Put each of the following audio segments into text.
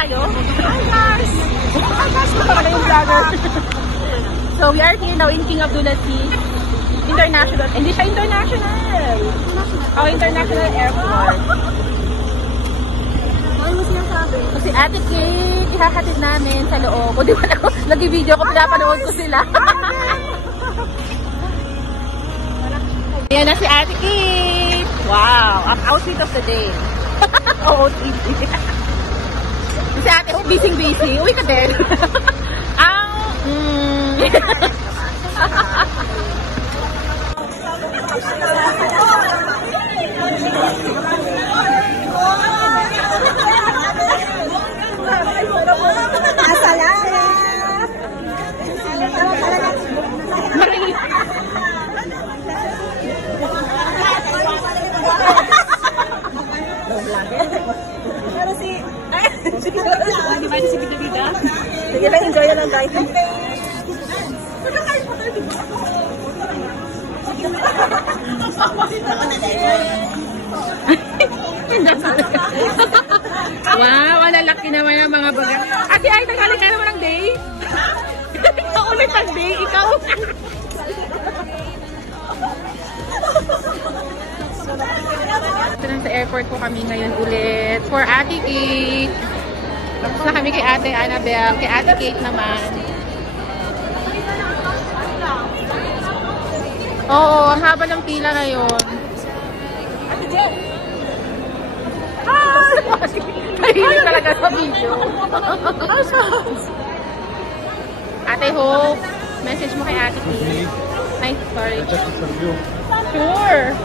tayo? Hi guys! Hi guys! Para yung vlogger. So we are here now in King Abdullah Sea International. Hindi siya international. Oh, international airport. Kasi Ate Kate, ihahatid namin sa loob. O di ba ako, nag-video ko, pinapanood ko sila. Ayan na si Ate Kate. Wow, ang outfit of the day. OOTD. Si Ate, busy. Uwi ka din. Sige lang, enjoy na lang guys. Wow, ang lalaki naman yung mga baga. Ate ay, tagali ka naman ng day. Ikaw ulit ang day, ikaw. Sa airport po kami ngayon ulit for Ate Kate. Tapos na kami kay Ate Annabelle, kay Ate Kate naman. Oo, ang haba ng pila ngayon. Ate Jen! Hi! Mahilig talaga sa video. Ate Hope, message mo kay Ate Kate. Ay, sorry. Sure!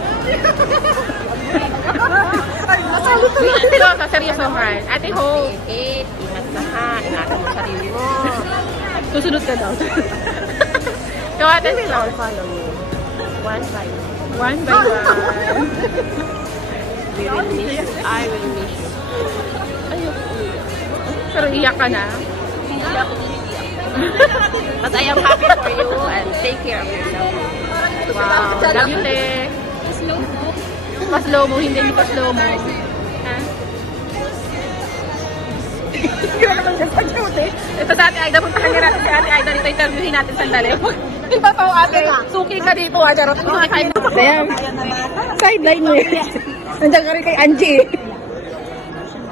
Ito, sa seryosohan. Ate Hope, ingat ka ha. Ingatan mo sarili mo. Susunod ka daw. So, Ate sila. Follow you. One by one. We will miss you. I will miss you. Ayoko. Pero iyak ka na. But I am happy for you and take care of yourself. Wow. Love you, te. Pa-slow mo, hindi pa-slow mo. Ha? Hindi ko naman dyan pa-slow, te. Ito dati, Aida, puntahan nga natin si Ate Aida. Dito interviewin natin sandali. Ito pa, Ate. Suki ka dito, ha? Charot. Ayan. Sideline mo yun. Nandiyan ka rin kay Angie.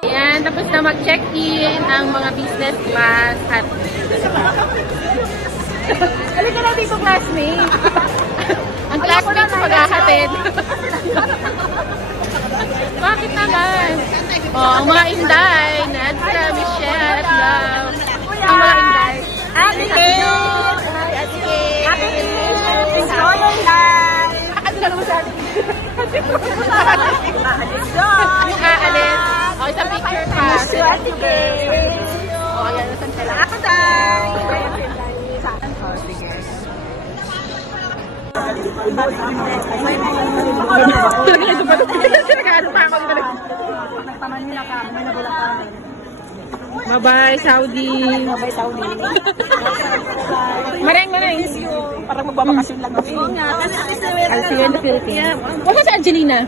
Ayan, tapos na mag-check-in ang mga business class at... Halika na dito, classmate. Ang classmate sa pag-ahatid. Bakit naman? Oh, mga Inday. Nadra, Michelle, at Love. Ang mga Inday. Ate Kate! Hi, Ate Kate! Ate Kate! Enjoy your life! Ano na naman sa Ate Kate? Yung aalis. O, isang picture pa. Ate Kate! O, ayan, nasan sila. Ako tayo! O, sige. Bye-bye, Saudi. Bye, Saudi. Mareng. Parang magbabakasyon lang ako. I'll see you in the Philippines. Wala si Angelina.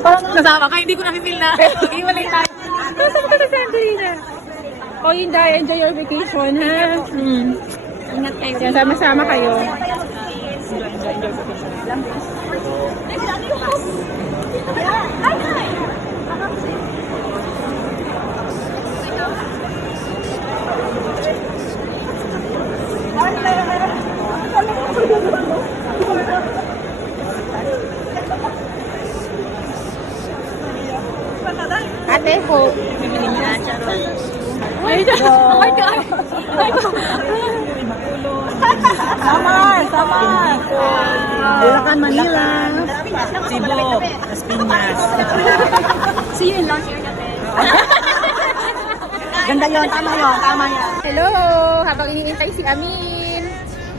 Parang kasama ka, hindi ko na-feel na. Iwalay tayo. Kasama ka na si Angelina. O, Inday, enjoy your vacation, ha? Ingat kayo. Yan, sama-sama kayo. Ate Hope. Samar. Bulacan, Manila. Cebu, Las Piñas. See you in Las Piñas. Ganda yun, tama yun. Hello! Habang iniintay si Amin.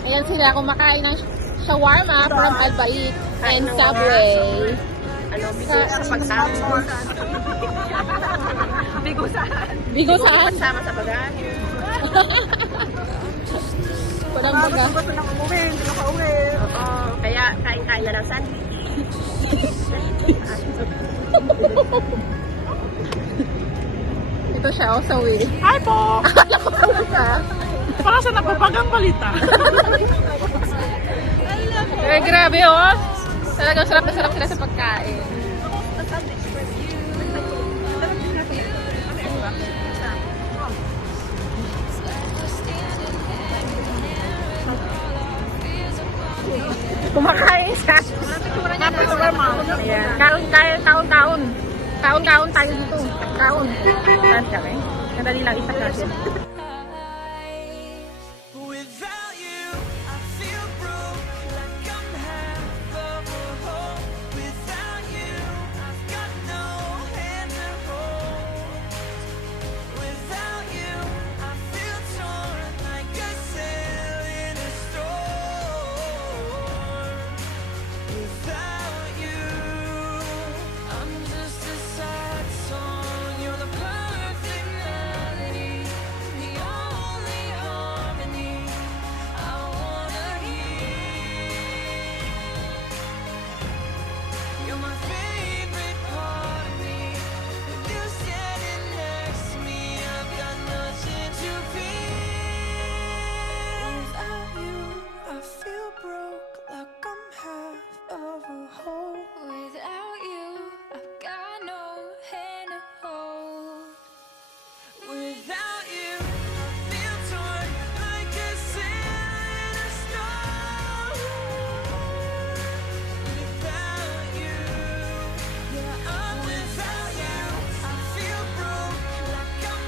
Ayan sila kumakain ng shawarma from Al-Bait and Subway. Sa pagkain. Bigo saan? Sama sa bagahe. Walang baga. Gusto nang umuwi, hindi nakauwi. Oo, kaya kain-kain na lang sandwich. Ito siya, oh, sa Will. Hi po! Akala ko ano ka? Para sa nagpapagang balita. Eh, grabe, oh. Talagang sarap na sarap sila sa pagkain. Kumakain siya. Ayan. Kaon-kaon tayo dito. Kaon. Saan kami? Kadali lang isa kasi.